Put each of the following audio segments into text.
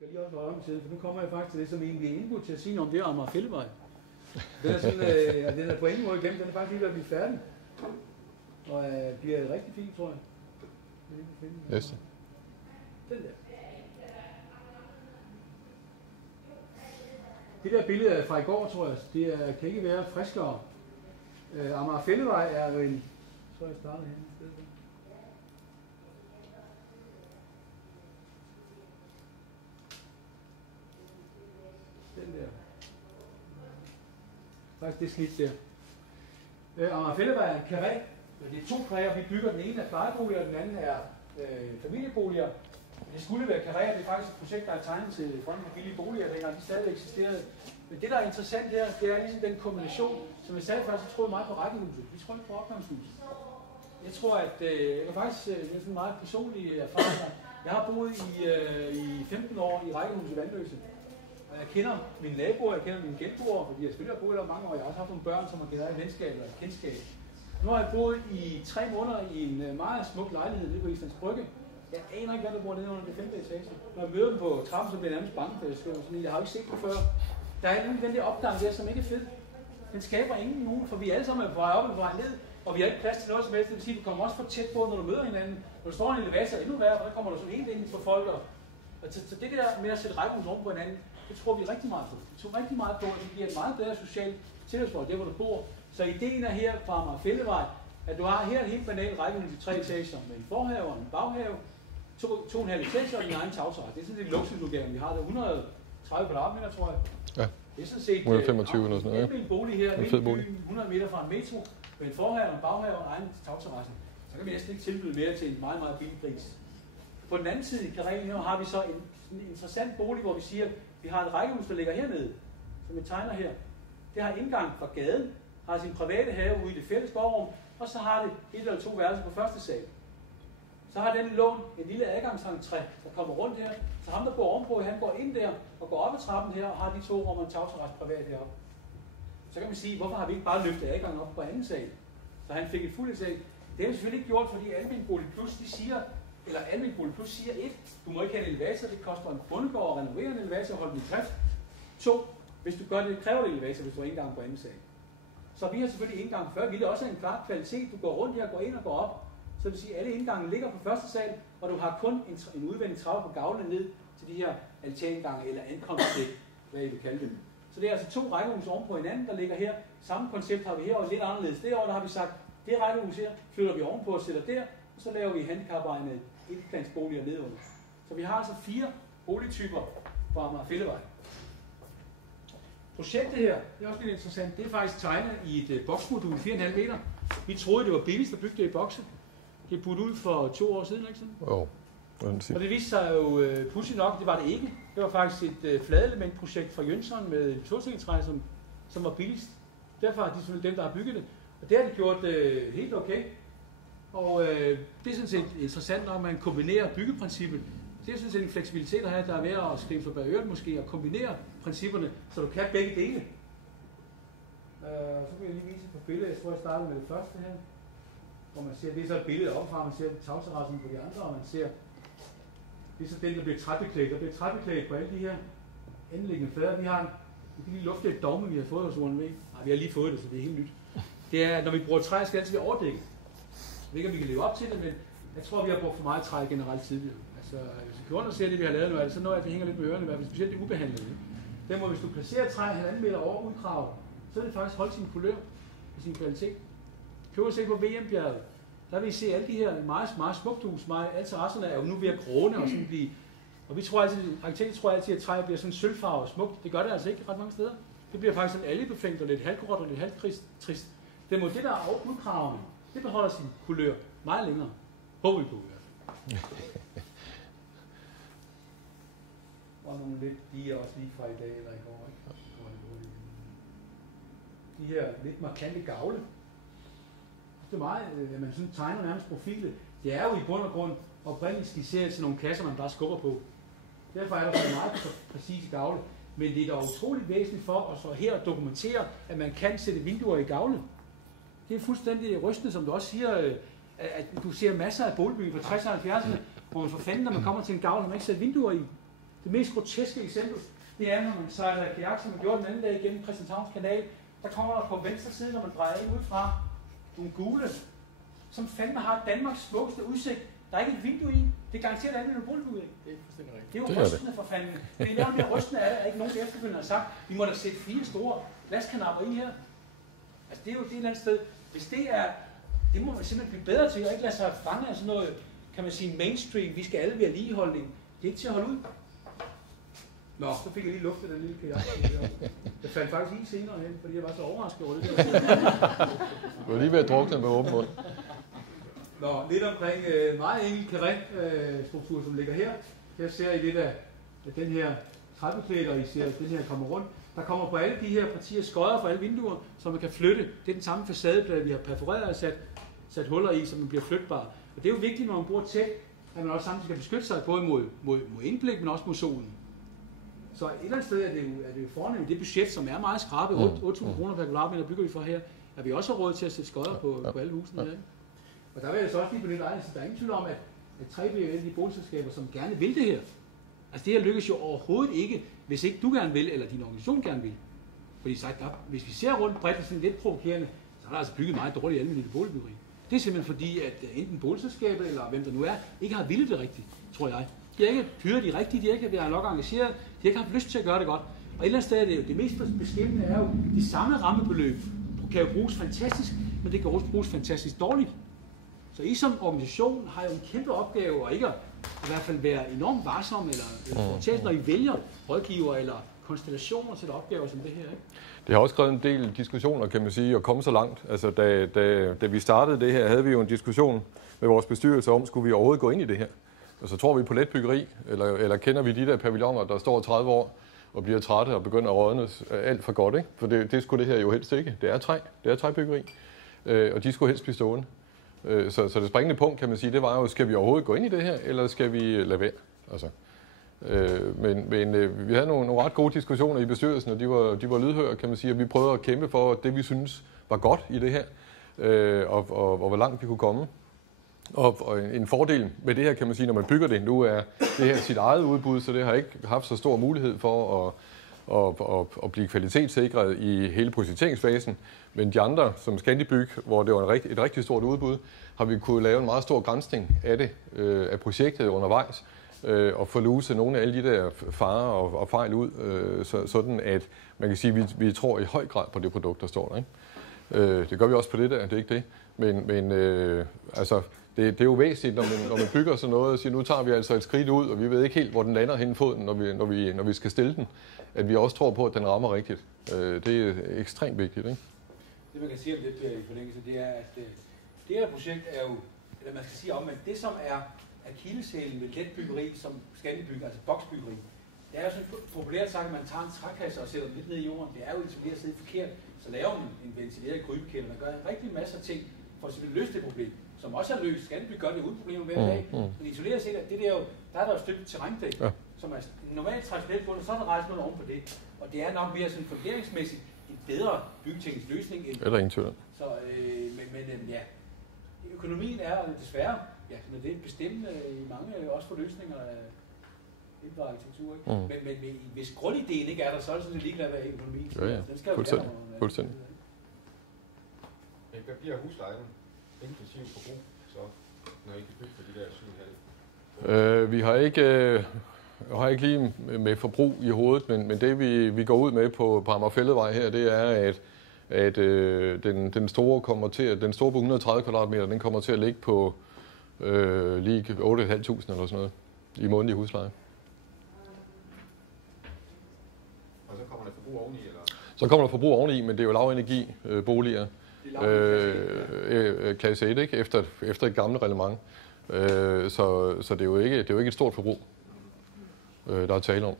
Jeg skal lige også holde om til, for nu kommer jeg faktisk til det, som egentlig er indbudt til at sige noget om det om Amager-Fællevej. Den er sådan, at den er på ingen måde glemt, den er faktisk lige ved at blive færdig. Og bliver rigtig fint, tror jeg. Yes. Den der. Det der billede er fra i går, tror jeg. Det kan ikke være friskere. Amager-Fællevej er jo en... Så jeg starter her i stedet. Den der. Faktisk det snit der. Amager-Fællevej er en karré. Det er 2 karréer. Vi bygger den ene af plejeboliger, og den anden er familieboliger. Det skulle være karréer. Det er faktisk et projekt, der er tegnet til Fonden for Billige Boliger, dengang de stadig eksisterede. Men det, der er interessant her, det er ligesom den kombination, som jeg sagde faktisk, jeg troede meget på rækkehuset. Vi tror ikke på opgangshuset. Jeg tror, at jeg kan faktisk, det er sådan meget personlige erfaringer. Jeg har boet i 15 år i rækkehuset i Vandløse. Og jeg kender mine naboer, jeg kender mine genboere, fordi jeg selvfølgelig har boet der mange år. Jeg har også haft nogle børn, som har givet af venskab eller kendskab. Nu har jeg boet i 3 måneder i en meget smuk lejlighed nede på Islands Brygge. Jeg aner ikke, hvad der bor nede under det 5. etage. Når jeg møder dem på trappen, så bliver jeg nærmest bange for, at jeg har jo ikke set dem før. Der er den der opgang der, som ikke er fed. Den skaber ingen nogen, for vi alle sammen er på vej op og på vej ned, og vi har ikke plads til noget som helst. Det vil sige, at du kommer også for tæt på, når du møder hinanden. Når du står i en elevator, endnu værre, og der kommer du sådan helt ind på folk. Og så det der med at sætte rækkehus oven på hinanden, det tror vi rigtig meget på. Det tror rigtig meget på, at det bliver et meget bedre socialt tilhørsforhold, der hvor du bor. Så ideen er her fra Amager-Fællevej, at du har her et helt banalt rækkehus i 3 etager med en forhave og en baghave, 2,5 etager og din egen tagterrasse. Det er sådan lidt luksusudgaven. Vi har der 130 kvadratmeter, tror jeg. Ja. Det er sådan set 125 eller sådan noget. En bolig her, midt i byen, 100 meter fra en metro, med en forhave og en baghave og en egen tagterrasse. Så kan vi næsten ikke tilbyde mere til en meget, meget billig pris. På den anden side i karréen her har vi så en interessant bolig, hvor vi siger, at vi har et rækkehus, der ligger hernede, som vi tegner her. Det har indgang fra gaden, har sin private have ude i det fælles gårdrum, og så har det 1 eller 2 værelser på første sal. Så har den lån en lille adgangsentré, der kommer rundt her. Så ham, der bor ovenpå, han går ind der og går op ad trappen her og har de 2 rum og en tagterrasse privat heroppe. Så kan man sige, hvorfor har vi ikke bare løftet adgangen op på anden sal, så han fik et fuldt sal? Det har vi selvfølgelig ikke gjort, fordi Almenbolig Plus, Almenbolig Plus siger 1, du må ikke have en elevator, det koster en bundegård at renovere en elevator og holde den i drift. 2, hvis du gør det, kræver det elevator, hvis du har indgang på anden sal. Så vi har selvfølgelig indgang før. Vi vil også have en klar kvalitet. Du går rundt her, går ind og går op. Så det vil sige, at alle indgange ligger på første sal, og du har kun en udvendig trappe på gavlen ned til de her altangange eller ankomst til, hvad I vil kalde dem. Så det er altså 2 rækkehus oven på hinanden, der ligger her. Samme koncept har vi her, og lidt anderledes. Derovre der har vi sagt, det rækkehus her flytter vi ovenpå og sætter der, og så laver vi handicapegnede etplansboliger nedenunder. Så vi har altså 4 boligtyper på Amager-Fællevej. Projektet her, det er også lidt interessant, det er faktisk tegnet i et boksmodul 4,5 meter. Vi troede, det var billigst at bygge det i bokse. Det er budt ud for 2 år siden, ikke sådan? Og det viste sig jo pudsigt nok, det var det ikke. Det var faktisk et fladelementprojekt fra Jønsson med solsikkertræ, som var billigst. Derfor er de selvfølgelig dem, der har bygget det. Og det har de gjort helt okay. Og det er sådan set interessant, når man kombinerer byggeprincippet. Det er sådan set en fleksibilitet at have, der er ved at skrive for bag øret måske, og kombinere principperne, så du kan begge dele. Så vil jeg lige vise på billedet. Jeg tror, jeg starter med det første her. Hvor man ser, det er så et billede opfra, man ser tagterrassen på de andre, og man ser, det er så den, der bliver træbeklædt. Der bliver træbeklædt på alle de her endeliggende flader. Vi kan lige lufte et dogme, vi har fået hos UNV. Nej, vi har lige fået det, så det er helt nyt. Det er, når vi bruger træ, skal det altid være overdækket. Jeg ved ikke, om vi kan leve op til det, men jeg tror, vi har brugt for meget træ generelt tidligere. Altså, hvis vi kan undersøge det, vi har lavet nu, er det så noget, at det hænger lidt med ørerne, i hvert fald specielt det ubehandlede. Den må, hvis du placerer træ 1,5 meter over udkravet, så er det faktisk holdt sin kulør og sin kvalitet. Kan du se på VM-bjerget, der vil I se alle de her meget, meget smukt hus, alle terrasserne er jo nu ved at gråne og sådan blive. Og vi tror altid, arkitekter tror altid, at træet bliver sådan sølvfarvet og smukt. Det gør det altså ikke ret mange steder. Det bliver faktisk sådan algebefængt og lidt halvgråt og lidt halvtrist. Det der er udkravene, det beholder sin kulør meget længere. Håber vi på i hvert fald. Og nogle lidt, de er også lige fra i dag eller i går, ikke? De her lidt markante gavle. Det er meget, at man sådan tegner nærmest profilet. Det er jo i bund og grund oprindeligt skisseret til nogle kasser, man bare skubber på. Derfor er der så meget præcise gavle. Men det er dog utroligt væsentligt for os så her at dokumentere, at man kan sætte vinduer i gavle. Det er fuldstændig rystende, som du også siger, at du ser masser af boligbygge fra 60'erne og 70'erne, hvor man for fanden, når man kommer til en gavle, man ikke sætter vinduer i. Det mest groteske eksempel, det er, når man sejler kajak, som man gjorde den anden dag gennem Christianshavns kanal, der kommer der på venstre side, når man drejer ind udefra, nogle gule, som fandme har Danmarks smukkeste udsigt. Der er ikke et vindue i. Det er garanteret alt med boligbyggeri. Det er fuldstændig rigtigt. Det er jo rystende for fanden. Det er nærmere mere rystende af det, at ikke nogen efterfølgende har sagt, vi må da sætte 4 store glaskanapper i her. Altså det er jo det et eller andet sted. Hvis det er, det må man simpelthen blive bedre til, og ikke lade sig fange af sådan noget, kan man sige, mainstream, vi skal alle være ligeholdning. Det er ikke til at holde ud. Nå, så fik jeg lige luftet den lille kajak. Jeg faldt faktisk i senere hen, fordi jeg var så overrasket over det der. Du var lige ved at drukne med åben mund. Nå, lidt omkring meget enkel karré-struktur, som ligger her. Her ser I lidt af den her træbeklæder, I ser, den her kommer rundt. Der kommer på alle de her partier skodder fra alle vinduer, som man kan flytte. Det er den samme facadeplade, vi har perforeret og sat huller i, så man bliver flytbar. Og det er jo vigtigt, når man bruger tæt, at man også samtidig skal beskytte sig både mod indblik, men også mod solen. Så et eller andet sted er det jo fornemt det budget, som er meget skrabet, 8.000 kroner per kvadratmeter bygger vi for her, at vi også har råd til at sætte skodder på alle husene her. Og der vil jeg så også lige på lidt lejlighed, så der er ingen tvivl om, at 3B er de boligselskaber, som gerne vil det her. Altså det her lykkes jo overhovedet ikke, hvis ikke du gerne vil, eller din organisation gerne vil. Fordi sagt op, hvis vi ser rundt bredt og sådan lidt provokerende, så er der altså bygget meget dårligt almindeligt boligbyggeri. Det er simpelthen fordi, at enten boligselskabet, eller hvem der nu er, ikke har villet det rigtigt, tror jeg. De har ikke hyret de rigtige, de har ikke været nok engageret, de har ikke haft lyst til at gøre det godt. Og et eller andet sted er det jo, det mest beskæmmende er jo, de samme rammebeløb kan jo bruges fantastisk, men det kan også bruges fantastisk dårligt. Så I som organisation har jo en kæmpe opgave, og ikke at i hvert fald være enormt varsom, eller foretagelse, når I vælger rådgiver eller konstellationer til opgaver som det her, ikke? Det har også skrevet en del diskussioner, kan man sige, og komme så langt. Altså, da vi startede det her, havde vi jo en diskussion med vores bestyrelse om, skulle vi overhovedet gå ind i det her. Og så tror vi på letbyggeri, eller kender vi de der pavilloner, der står 30 år og bliver trætte og begynder at rådnes alt for godt, ikke? For det skulle det her jo helst ikke. Det er træ. Det er træbyggeri. Og de skulle helst blive stående. Så det springende punkt, kan man sige, det var jo, skal vi overhovedet gå ind i det her, eller skal vi lade være? Altså, men vi havde nogle ret gode diskussioner i bestyrelsen, og de var lydhøre, kan man sige, og vi prøvede at kæmpe for det, vi synes var godt i det her, og hvor langt vi kunne komme. Og en fordel med det her, kan man sige, når man bygger det, nu er det her sit eget udbud, så det har ikke haft så stor mulighed for at blive kvalitetssikret i hele projekteringsfasen. Men de andre, som Scandibyg, hvor det var et rigtig stort udbud, har vi kunne lave en meget stor granskning af det, af projektet undervejs, og få luset nogle af alle de der farer og fejl ud, sådan at man kan sige, at vi tror i høj grad på det produkt, der står der. Ikke? Det gør vi også på det der, det er ikke det. Men altså, det er jo væsentligt, når man bygger sådan noget og siger, nu tager vi altså et skridt ud, og vi ved ikke helt, hvor den lander hen i foden, når vi skal stille den, at vi også tror på, at den rammer rigtigt. Det er ekstremt vigtigt, ikke? Det man kan sige om det i forlængelse, det er, at det her projekt er jo, eller man skal sige om, at det som er akilleshælen ved letbyggeri, som Scandibyg, altså boksbyggeri, det er jo sådan populært sagt, at man tager en trækasse og sætter den lidt ned i jorden. Det er jo isoleret set forkert. Så laver man en ventileret grybekælder, man gør en rigtig masse ting for at løse det problem, som også er løst. Scandibyg gør det uden problemer hver dag. Men isoleret set, det der jo, der er der jo et stykke terrændæk, som er normalt traditionelt bundet, så er der rejst noget oven på det. Og det er nok mere sådan funderingsmæssigt en bedre byggeteknisk løsning end... Er der ingen tvivl? Så, men ja, økonomien er desværre, ja, det er bestemmende i mange, også for løsninger af indre arkitektur. Ikke? Men hvis grundideen ikke er der, så er det sådan lidt ligeglad med økonomien. Ja. Den skal fuldstændig. Hvad bliver huslejen inklusiv forbrug, så når I kan bygge for de der 7,5? Vi har ikke lige med forbrug i hovedet, men det vi går ud med på Amagerfælledvej her, det er, at den store på 130 kvadratmeter, den kommer til at ligge på lige 8.500 eller sådan noget i månedlig husleje. Og så kommer der forbrug oveni, eller? Så kommer der forbrug oveni, men det er jo lavenergi boliger. Klasse 1, ikke? Efter et gammelt reglement. Så det er jo ikke et stort forbrug, der er tale om.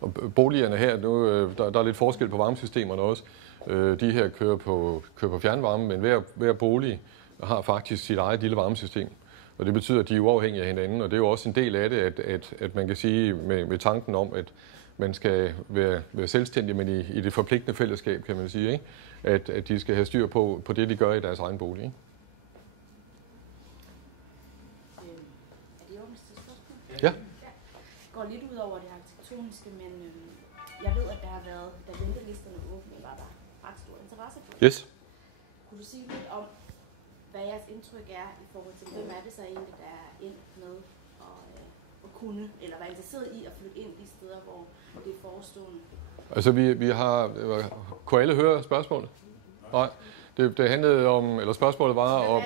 Og boligerne her, nu, der er lidt forskel på varmesystemerne også. De her kører på fjernvarme, men hver bolig har faktisk sit eget lille varmesystem. Og det betyder, at de er uafhængige af hinanden, og det er jo også en del af det, at man kan sige med tanken om, at man skal være selvstændig, men i det forpligtende fællesskab, kan man sige, ikke? At de skal have styr på det, de gør i deres egen bolig. Ikke? Er det åbent til spørgsmål? Ja. Går lidt ud over arkitektoniske, men jeg ved, at der har været, da ventelisterne åbnede, var der ret stor interesse for det. Yes. Kunne du sige lidt om, hvad jeres indtryk er i forhold til, hvem er det så egentlig, der er ind med at kunne, eller være interesseret i at flytte ind de steder, hvor det er forestående? Altså vi har... Kunne alle høre spørgsmålet? Nej. Det handlede om, eller spørgsmålet var om,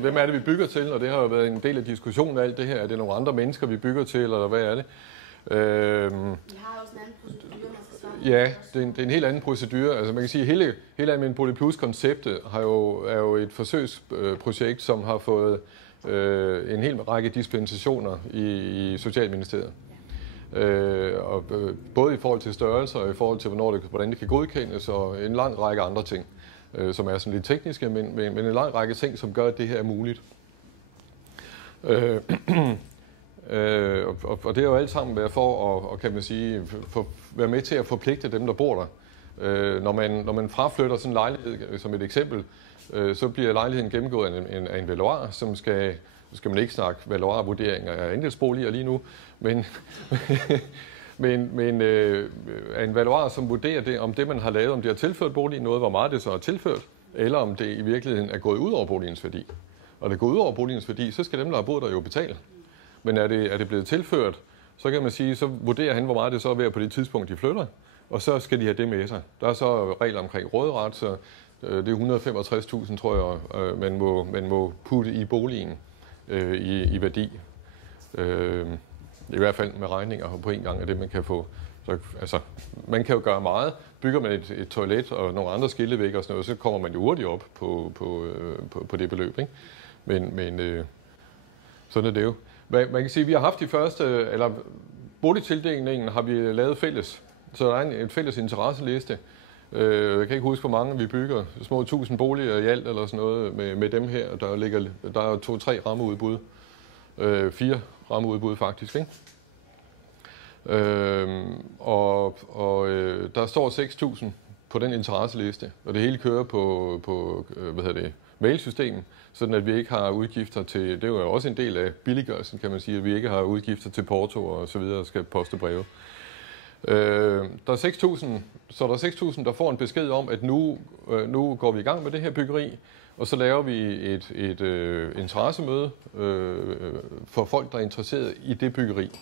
hvem er det, vi bygger til, og det har jo været en del af diskussionen af alt det her. Er det nogle andre mennesker, vi bygger til, eller hvad er det? Vi har også en anden procedure, man skal svare. Ja, det er en helt anden procedure. Altså man kan sige, at hele Almen Bolig Plus-konceptet er jo et forsøgsprojekt, som har fået en hel række dispensationer i Socialministeriet. Både i forhold til størrelser og i forhold til, hvordan det kan godkendes, og en lang række andre ting, som er sådan lidt tekniske, men en lang række ting, som gør, at det her er muligt. Og det har jo alt sammen været for at kan man sige, være med til at forpligte dem, der bor der. Når man fraflytter sådan en lejlighed, som et eksempel, så bliver lejligheden gennemgået af en valuar, som skal man ikke snakke valuarvurderinger af andelsboliger lige nu, men en valuar, som vurderer det, om det, man har lavet, om det har tilført boligen noget, hvor meget det så har tilført, eller om det i virkeligheden er gået ud over boligens værdi. Og det går ud over boligens værdi, så skal dem, der har boet der, jo betale. Men er det blevet tilført, så kan man sige, så vurderer han, hvor meget det så er værd på det tidspunkt, de flytter, og så skal de have det med sig. Der er så regler omkring råderet, så det er 165.000, tror jeg, man må putte i boligen i værdi. I hvert fald med regninger på en gang af det, man kan få. Så, altså, man kan jo gøre meget. Bygger man et toilet og nogle andre skillevæg og sådan noget, så kommer man jo hurtigt op på det beløb. Ikke? Men sådan er det jo. Man kan sige, at vi har haft de første, eller boligtildelingen har vi lavet fælles. Så der er en fælles interesseliste. Jeg kan ikke huske, hvor mange vi bygger. Små 1000 boliger i alt eller sådan noget med dem her. Der er 2-3 rammeudbud. 4 rammeudbud faktisk, ikke? Der står 6.000 på den interesseliste, og det hele kører på mailsystemet, sådan at vi ikke har udgifter til, det er jo også en del af billiggørelsen, kan man sige, at vi ikke har udgifter til porto og så videre, skal poste breve. Der er 6.000, så der er 6.000, der får en besked om, at nu går vi i gang med det her byggeri, og så laver vi et interessemøde for folk, der er interesseret i det byggeri.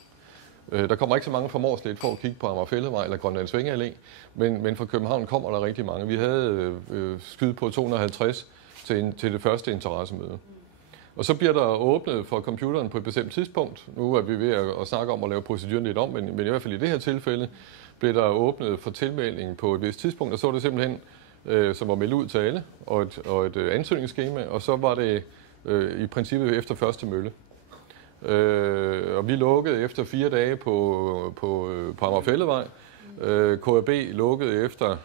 Der kommer ikke så mange fra Mårslet for at kigge på Amagerfællevej eller Grønlandsvænge Allé, men fra København kommer der rigtig mange. Vi havde skyde på 250 til det første interessemøde. Og så bliver der åbnet for computeren på et bestemt tidspunkt. Nu er vi ved at snakke om at lave proceduren lidt om, men i hvert fald i det her tilfælde blev der åbnet for tilmelding på et vist tidspunkt, og så var det simpelthen, som var meldt ud til alle, og et ansøgningsskema, og så var det i princippet efter første mølle. Og vi lukkede efter 4 dage på Amagerfællevej. KAB lukkede efter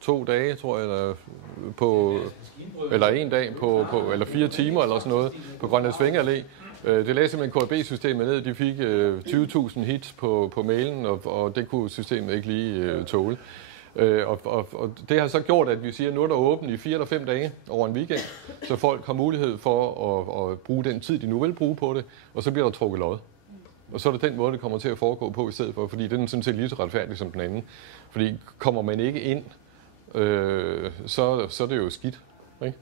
2 dage, tror jeg, eller 1 dag eller 4 timer eller sådan noget på Grønlandsvænge Allé. Det lagde simpelthen KAB-systemet ned. De fik 20.000 hits på mailen, og det kunne systemet ikke lige tåle. Og det har så gjort, at vi siger, at nu er der åbent i 4 eller 5 dage over en weekend, så folk har mulighed for at bruge den tid, de nu vil bruge på det, og så bliver der trukket lod. Og så er det den måde, det kommer til at foregå på i stedet for, fordi den er sådan set lige så retfærdig som den anden. Fordi kommer man ikke ind, så er det jo skidt. Ikke?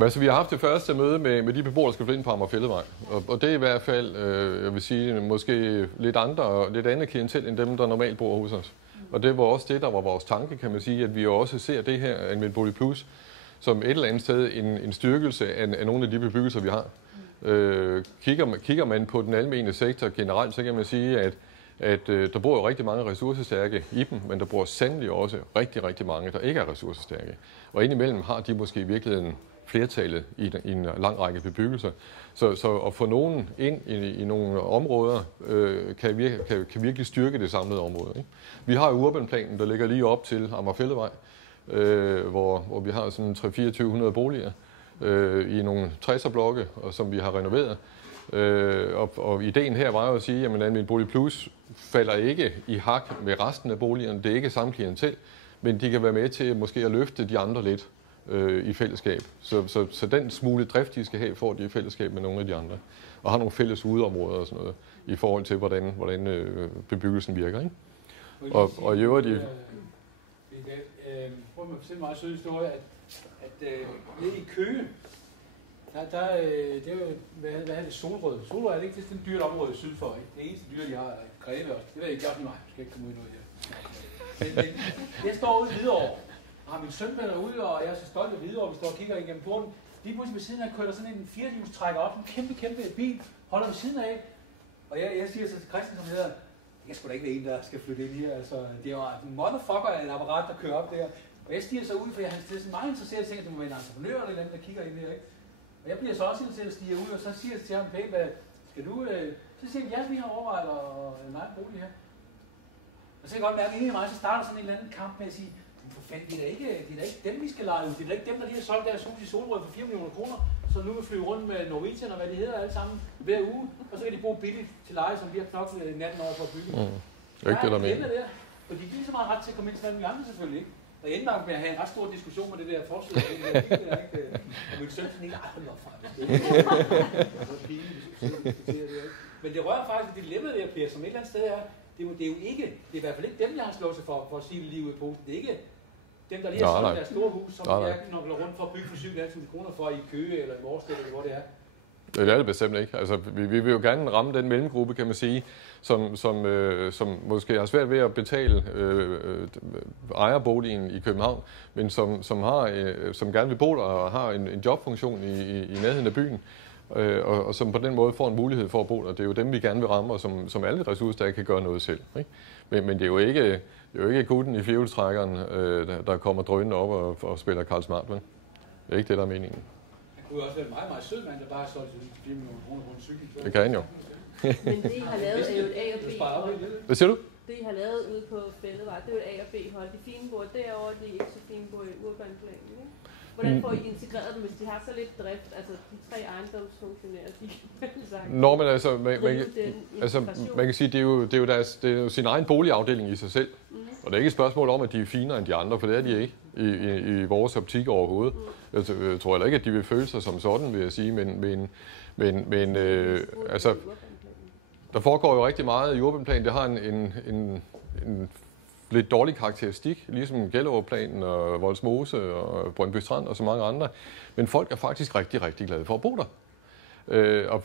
Altså, vi har haft det første møde med de beboere, der skal flytte ind på Amagerfællevej. Og det er i hvert fald, jeg vil sige, måske lidt andet klientel end dem, der normalt bor hos os. Og det var også det, der var vores tanke, kan man sige, at vi også ser det her Almen Bolig Plus som et eller andet sted en styrkelse af nogle af de bebyggelser, vi har. Kigger man på den almene sektor generelt, så kan man sige, at der bor jo rigtig mange ressourcestærke i dem, men der bor sandelig også rigtig, rigtig mange, der ikke er ressourcestærke. Og indimellem har de måske i virkeligheden flertallet i en lang række bebyggelser. Så at få nogen ind i nogle områder kan virkelig styrke det samlede område. Ikke? Vi har jo urbanplanen, der ligger lige op til Amagerfællevej, hvor vi har sådan 300-2400 boliger i nogle 60'er-blokke, som vi har renoveret. Og ideen her var jo at sige, at Almen Bolig Plus falder ikke i hak med resten af boligerne. Det er ikke samme klientel, men de kan være med til måske at løfte de andre lidt i fællesskab. Så den smule drift, de skal have, får de i fællesskab med nogle af de andre. og har nogle fælles udeområder og sådan noget, i forhold til, hvordan bebyggelsen virker, ikke? Og i øvrigt... Prøv at fortælle en meget sød historie, at nede i Køge, det er jo, hvad er det, solrød? Solrød er det ikke det er et dyrt område syd for, ikke? Det eneste dyr, de har, er greve også. Det ved jeg ikke, jeg mig. Jeg skal ikke komme ud i noget her. Men jeg står ude i Hvidovre, og har min søn med derude, og jeg er så stolt af Hvidovre, vi står og kigger igennem porten. Lige pludselig ved siden af kører der sådan en 4-hjulstrækker op, en kæmpe bil, holder ved siden af. Og jeg siger så til Christian, som hedder, jeg skulle da ikke være en, der skal flytte ind her. Altså, det var en motherfucker af et apparat, der kører op der. Og jeg stiger så ud, for han er meget interesseret, og tænker, at det må være en entreprenør eller andet, der kigger ind her, ikke? Og jeg bliver så også interesseret at stige ud, og så siger jeg til ham pænt, skal du... Så siger jeg, vi har overvejet at leje en bolig her. Og så kan jeg godt mærke, at inde i mig, så starter sådan en eller anden kamp med at sige, for fanden, det er da ikke dem, vi skal lege ud. Det er da ikke dem, der lige har solgt deres hus i Solrød for 4 millioner kroner, så nu vil flyve rundt med Norwegian og hvad de hedder alle sammen hver uge, og så kan de bo billigt til leje, som vi har knoklet natten over for at bygge. Det er ikke det, der mener. Og de giver så meget ret til at komme ind til alle andre selvfølgelig ikke. Og jeg endte med at have en ret stor diskussion med det der forsøg. Og min søn sådan ikke, hold op fra det. Det er pinligt, men det rører faktisk et dilemma der, Per, som et eller andet sted er, det er jo ikke, det er i hvert fald ikke dem, jeg har slået sig for at sige livet i posen. Det er ikke dem, der lige har solgt deres store hus, som jeg knokler rundt for at bygge for 7.500 kroner for i Køge eller i Vorsted, eller hvor det er. Det er det bestemt ikke. Altså, vi vil jo gerne ramme den mellemgruppe, kan man sige, som måske har svært ved at betale ejerboligen i København, men som gerne vil bo der og har en jobfunktion i nærheden af byen, og som på den måde får en mulighed for at bo der. Det er jo dem, vi gerne vil ramme, og som alle ressourcer, kan gøre noget selv. Ikke? Men det er jo ikke gutten i fjævelstrækkeren, der kommer drønende op og spiller Karl Smart. Men det er ikke det, der er meningen. Det kunne også være en meget sød mand, der bare har solgt 4 millioner kroner på en cykel. Det kan han jo. Men det, I har lavet, er jo et A og B-hold. Hvad siger du? Det, I har lavet ude på Fællevej, det er jo et A og B-hold. De fine bor derovre, de ikke så fine bor i urbanplanen, ikke? Hvordan får I integreret dem, hvis de har så lidt drift? Altså, de 3 ejendomsfunktionærer, de kan sagt. Nå, men man kan sige, det er jo sin egen boligafdeling i sig selv. Og det er ikke et spørgsmål om, at de er finere end de andre, for det er de ikke i vores optik overhovedet. Jeg tror heller ikke, at de vil føle sig som sådan, vil jeg sige, men altså, der foregår jo rigtig meget i urbanplanen. Det har en lidt dårlig karakteristik, ligesom Gellerupplanen og Vollsmose og Brøndby Strand og så mange andre. Men folk er faktisk rigtig, rigtig glade for at bo der.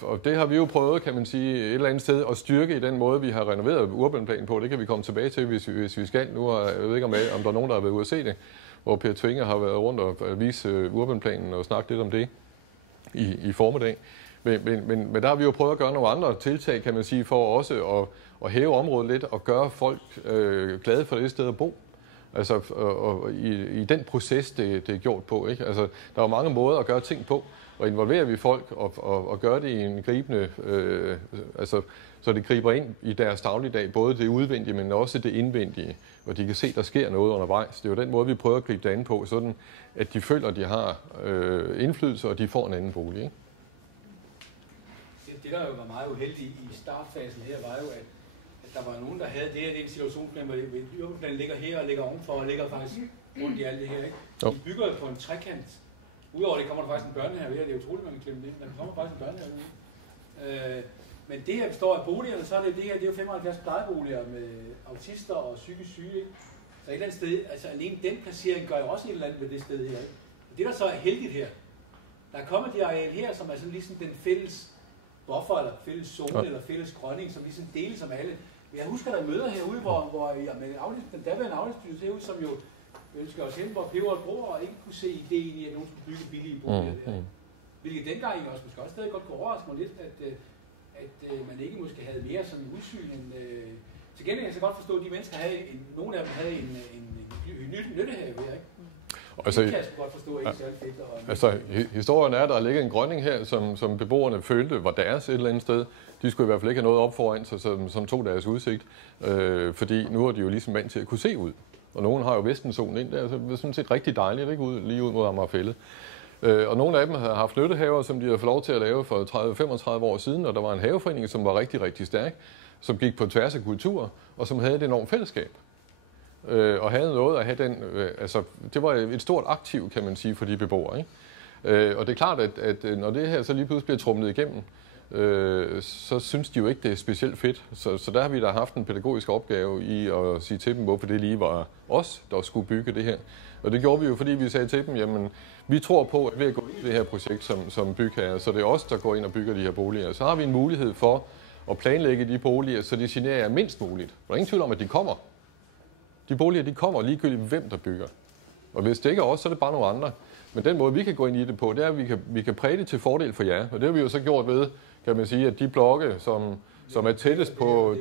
Og det har vi jo prøvet, kan man sige, et eller andet sted at styrke i den måde, vi har renoveret urbanplanen på. Det kan vi komme tilbage til, hvis vi skal. Nu jeg ved ikke, om der er nogen, der har været ude at se det, hvor Per Tvinger har været rundt og vise urbanplanen og snakke lidt om det i formiddag. Men der har vi jo prøvet at gøre nogle andre tiltag, kan man sige, for også at hæve området lidt og gøre folk glade for det sted at bo. Altså og i den proces, det er gjort på. Ikke? Altså, der er jo mange måder at gøre ting på, og involverer vi folk og gør det i en gribende, så det griber ind i deres dagligdag, både det udvendige, men også det indvendige, hvor de kan se, der sker noget undervejs. Det er jo den måde, vi prøver at gribe det an på, sådan at de føler, at de har indflydelse, og de får en anden bolig. Ikke? Det, der jo var meget uheldigt i startfasen her, var jo, at der var nogen, der havde det her, en situationsplan, hvor urbanplanen ligger her og ligger ovenfor og ligger faktisk rundt i alt det her. Ikke? De bygger jo på en trekant. Udover det kommer der faktisk en børnehave her. Det er utroligt, man kan klemme det ind. Der kommer faktisk en børnehave nu. Men det her består af boligerne, så er det her, det er jo 75 plejeboliger med autister og psykisk syge. Ikke? Så et eller andet sted, altså alene den placering gør jo også et eller andet ved det sted her. Ikke? Det der så er heldigt her, der er kommet de areal her, som er sådan ligesom den fælles buffer, eller fælles zone, eller fælles grønning, som ligesom deles som alle. Men jeg husker, der er møder herude, hvor den daværende afdelingsstyrelse herude, som jo ønsker os hen, hvor Peber og Bror og ikke kunne se ideen i, at nogen skulle bygge billige boliger der. Hvilket dengang også måske også stadig godt kunne overraske mig lidt, at man ikke måske havde mere sådan udsyn end... Til gengæld kan jeg så godt forstå, at de mennesker havde nogle af dem havde en nyttehave her, ikke? Altså, det kan jeg godt forstå, ikke særlig fedt. Altså, historien er, at der ligger en grønning her, som beboerne følte var deres et eller andet sted. De skulle i hvert fald ikke have noget op foran sig, som tog deres udsigt. Fordi nu er de jo ligesom vant til at kunne se ud. Og nogen har jo Vestenzonen ind der, så det er sådan set rigtig dejligt, ikke? Lige ud mod Amagerfælled. Og nogle af dem har haft nyttehaver, som de har fået lov til at lave for 30-35 år siden, og der var en haveforening, som var rigtig, rigtig stærk, som gik på tværs af kultur, og som havde et enormt fællesskab. Og havde noget at have den, det var et stort aktiv, kan man sige, for de beboere. Ikke? Og det er klart, at når det her så lige pludselig bliver trumlet igennem, så synes de jo ikke, det er specielt fedt. Så der har vi da haft en pædagogisk opgave i at sige til dem, hvorfor det lige var os, der skulle bygge det her. Og det gjorde vi jo, fordi vi sagde til dem, jamen, vi tror på, at ved at gå ind i det her projekt som bygherre, så det er os, der går ind og bygger de her boliger. Så har vi en mulighed for at planlægge de boliger, så de generer mindst muligt. Der er ingen tvivl om, at de kommer. De boliger, de kommer ligegyldigt, hvem der bygger. Og hvis det ikke er os, så er det bare nogle andre. Men den måde, vi kan gå ind i det på, det er, at vi kan præge det til fordel for jer. Og det har vi jo så gjort ved, kan man sige, at de blokke, som er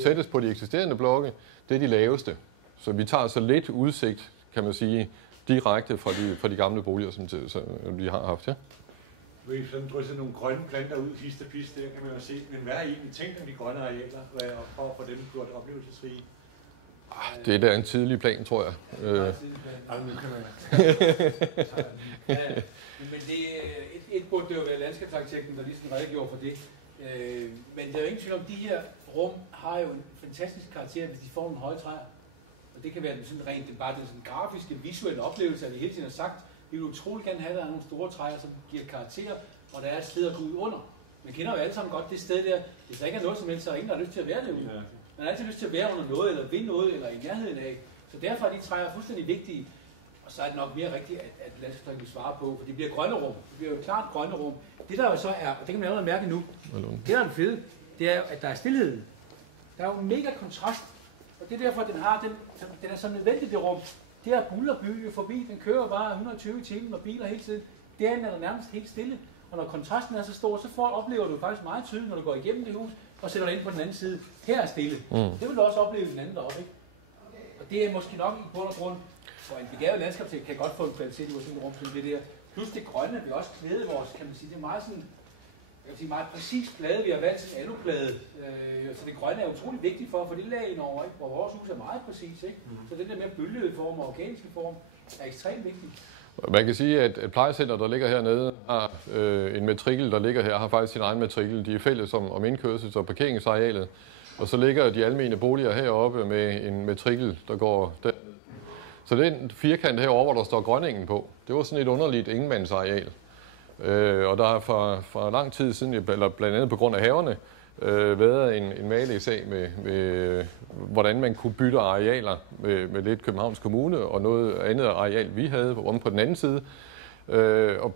tættest på de eksisterende blokke, det er de laveste. Så vi tager så lidt udsigt, kan man sige, direkte fra de gamle boliger, som vi har haft. Ja. Vi har sådan drysset nogle grønne planter ud hist og pist, der kan man jo se. Men hvad er egentlig tænkt om de grønne arealer, for at få dem gjort oplevelsesrige? Det er da en tidlig plan, tror jeg. Men et burde det jo være landskabsarkitekten, der ligesom redegjorde for det. Men der er jo ingen tvivl om, de her rum har jo en fantastisk karakter, hvis de får nogle høje træer. Og det kan være sådan rent, bare den sådan grafiske, visuelle oplevelse, at vi hele tiden har sagt, vi vil utrolig gerne have, at der er nogle store træer, som giver karakter, og der er et sted at gå ud under. Man kender jo alle sammen godt det sted der, hvis der ikke er noget som helst, så er ingen, der har lyst til at være derude. Ja. Man har altid lyst til at være under noget, eller ved noget, eller i nærheden af. Så derfor er de træer fuldstændig vigtige. Og så er det nok mere rigtigt, at landskabsarkitekten vil svare på, for det bliver grønne rum. Det bliver jo klart grønne rum. Det der jo så er, og det kan man allerede mærke nu, det der er det fede, det er jo, at der er stillhed. Der er jo mega kontrast, og det er derfor, at den er så nødvendig, det rum. Det her bullerby jo forbi, den kører bare 120 timer og biler hele tiden. Derinde er der nærmest helt stille. Og når kontrasten er så stor, så oplever du faktisk meget tydeligt, når du går igennem det hus, og sætter dig ind på den anden side. Her er stille. Det vil du også opleve den anden deroppe, ikke? Og det er måske nok i bund og grund, for en begavet landskabsarkitekt kan godt få en kvalitet i vores rum som det der. Plus det grønne, vi også klæde vores, kan man sige, det er meget sådan, jeg vil sige, meget præcis plade, vi har valgt sådan en aluplade. Så det grønne er utrolig vigtigt for at få det lag ind over, ikke? Hvor vores hus er meget præcis, ikke? Så den der mere bølgede form og organiske form er ekstremt vigtig. Man kan sige, at et plejecenter, der ligger hernede, har en matrikel, der ligger her, har faktisk sin egen matrikel. De er fælles om indkørsels- og parkeringsarealet. Og så ligger de almene boliger heroppe med en matrikel, der går der. Så den firkant herovre, hvor der står Grønningen på, det var sådan et underligt ingenmandsareal. Og der har for lang tid siden, eller blandt andet på grund af haverne, været en malegsag med hvordan man kunne bytte arealer med lidt Københavns Kommune og noget andet areal, vi havde om på den anden side.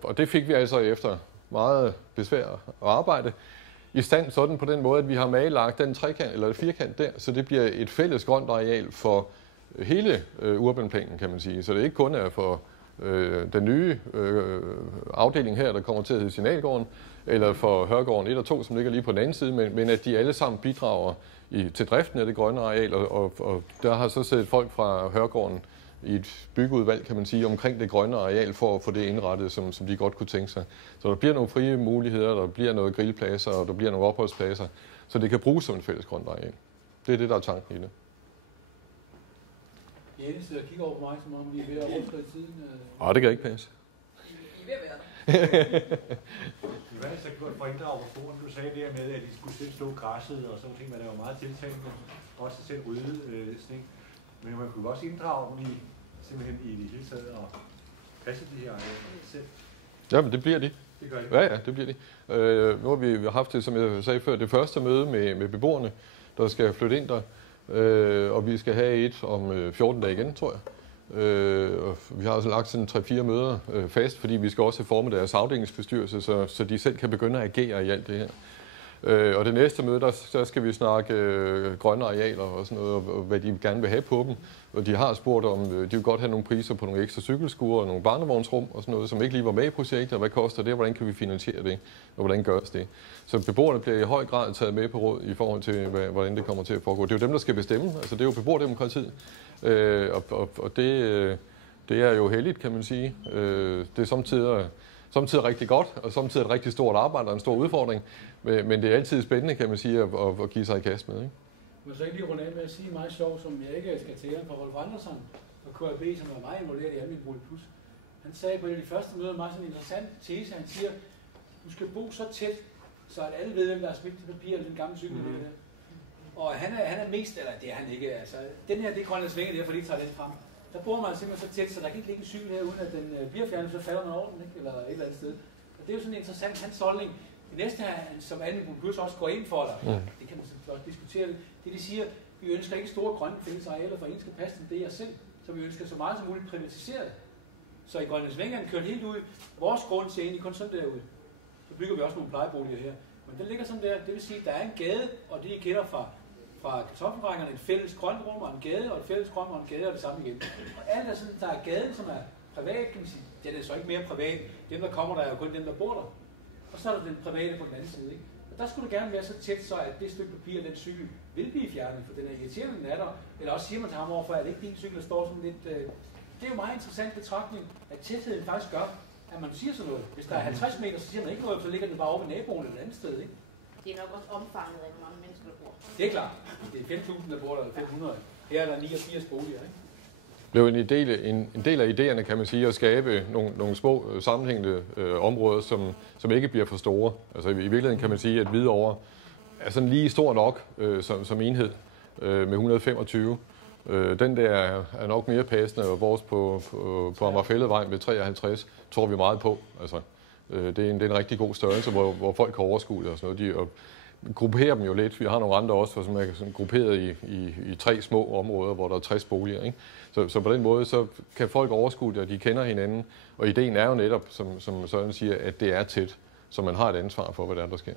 Og det fik vi altså efter meget besvær og arbejde i stand sådan på den måde, at vi har malelagt den trekant eller firkant der, så det bliver et fælles grønt areal for hele urbanplanen, kan man sige. Så det ikke kun er for den nye afdeling her, der kommer til at hedde Signalgården, eller for Hørgården 1 og 2, som ligger lige på den anden side, men at de alle sammen bidrager til driften af det grønne areal, og der har så siddet folk fra Hørgården i et byggeudvalg, kan man sige, omkring det grønne areal, for at få det indrettet, som de godt kunne tænke sig. Så der bliver nogle frie muligheder, der bliver noget grillpladser, og der bliver nogle opholdspladser, så det kan bruges som en fælles grønt areal. Det er det, der er tanken i det. Jens sidder og kigger over på mig, som om vi er ved at overskride tiden. Det kan ikke passe. I er ved at være der. Hvad er det så gjort for at inddrage foren? Du sagde det med, at de skulle selv slå græsset og sådan ting, men der var meget tiltagende. Også selv rydde sne. Men man kunne også inddrage dem simpelthen i det hele taget og passe de her selv. Jamen, det bliver de. Det gør de. Ja, det bliver de. Nu har vi haft det, som jeg sagde før, det første møde med beboerne, der skal flytte ind der. Og vi skal have et om 14 dage igen, tror jeg. Og vi har altså lagt sådan 3-4 møder fast, fordi vi skal også forme deres afdelingsbestyrelse, så de selv kan begynde at agere i alt det her. Og det næste møde, der skal vi snakke grønne arealer og sådan noget, og hvad de gerne vil have på dem. Og de har spurgt om, de vil godt have nogle priser på nogle ekstra cykelskuer og nogle barnevognsrum og sådan noget, som ikke lige var med i projektet, og hvad koster det, og hvordan kan vi finansiere det, og hvordan gøres det. Så beboerne bliver i høj grad taget med på råd i forhold til, hvordan det kommer til at foregå. Det er jo dem, der skal bestemme, altså det er jo beboerdemokratiet, og det er jo heldigt, kan man sige. Det er samtidig rigtig godt, og samtidig et rigtig stort arbejde og en stor udfordring. Men det er altid spændende, kan man sige, at give sig i kast med. Ikke? Men så ikke lige runde af med at sige meget sjovt, som jeg ikke skal tære fra Rolf Andersen fra KAB, som er meget involveret i Almen Bolig Plus. Han sagde på et af de første møder meget sådan en interessant tese. Han siger, du skal bo så tæt, så at alle ved, hvem der har smidt til papir eller den gamle cykel. Og han er mest, eller det er han ikke, altså den her, det er grønne svinge, det er fordi, de tager den frem. Der bor man simpelthen så tæt, så der kan ikke ligge en cykel her, uden at den bliver fjernet, så falder man over den, ikke? Eller et eller andet sted. Og det er jo sådan interessant, hans holdning. Det næste her, som Anne Plus også går ind for, det kan man også diskutere, det de siger, vi ønsker ikke store grønne fællesarealer, for en skal passe til det jeg selv, så vi ønsker så meget som muligt privatiseret. Så i Grønlandsvængen kørt helt ud, vores grund ser egentlig kun sådan derude. Så bygger vi også nogle plejeboliger her. Men den ligger sådan der, det vil sige, at der er en gade, og det I kender fra kartoffelrækkerne, en fælles grøntrum og en gade, og et fælles grønt og en gade, og det samme igen. Og alt er sådan, der er gaden, som er privat, kan man sige, det er så ikke mere privat. Dem, der kommer, der er jo kun dem, der bor der. Og så er der den private på den anden side, ikke? Og der skulle det gerne være så tæt, så at det stykke papir, den cykel, vil blive fjernet, for den er irriterende, den er der. Eller også siger man til ham overfor, at det ikke din cykel, der står sådan lidt... Det er jo meget interessant betragtning, at tætheden faktisk gør, at man siger sådan noget. Hvis der er 50 meter, så siger man ikke noget, så ligger den bare over ved naboen eller et andet sted, ikke? Det er nok også omfanget af, hvor mange mennesker, der bor. Det er klart. Det er 5.000, der bor der, eller 500. Her er der 89 boliger, ikke? Det blev en del af idéerne, kan man sige, at skabe nogle små sammenhængende områder, som ikke bliver for store. Altså i virkeligheden kan man sige, at Hvidovre er sådan lige stor nok som enhed med 125. Den der er nok mere passende, og vores på Amagerfælledvej med 53 tror vi meget på. Altså, det er en rigtig god størrelse, hvor folk kan overskue det og sådan noget. Og grupperer dem jo lidt. Vi har nogle andre også, som er sådan grupperet i 3 små områder, hvor der er 60 boliger. Ikke? Så på den måde så kan folk overskue det, og de kender hinanden. Og ideen er jo netop, som Søren siger, at det er tæt, så man har et ansvar for, hvad der sker.